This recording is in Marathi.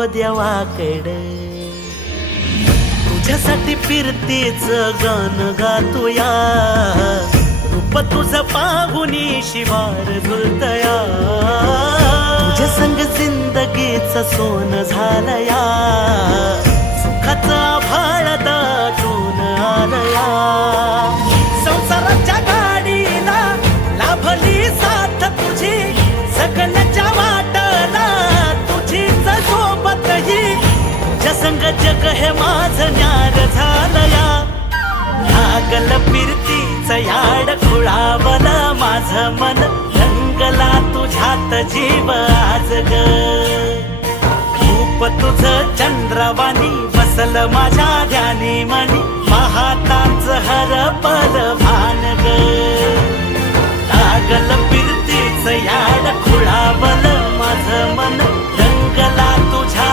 देवाकड. तुझ्यासाठी फिरतेच गाण गातोया. रूप तुझ पाहुनी शिवार झुलतया. तुझ्या संग जिंदगीच सोन झालया. तुझ्या जग हे माझ न्यार झालया. लागल फिरतीच याड खुळावल माझ मन. रंगला तुझ्यात जीव आज ग. रूप तुझ चंद्रवाणी बसल माझ्या ध्यानी मणी महाताच पर भान ग. लागल फिरतीच याड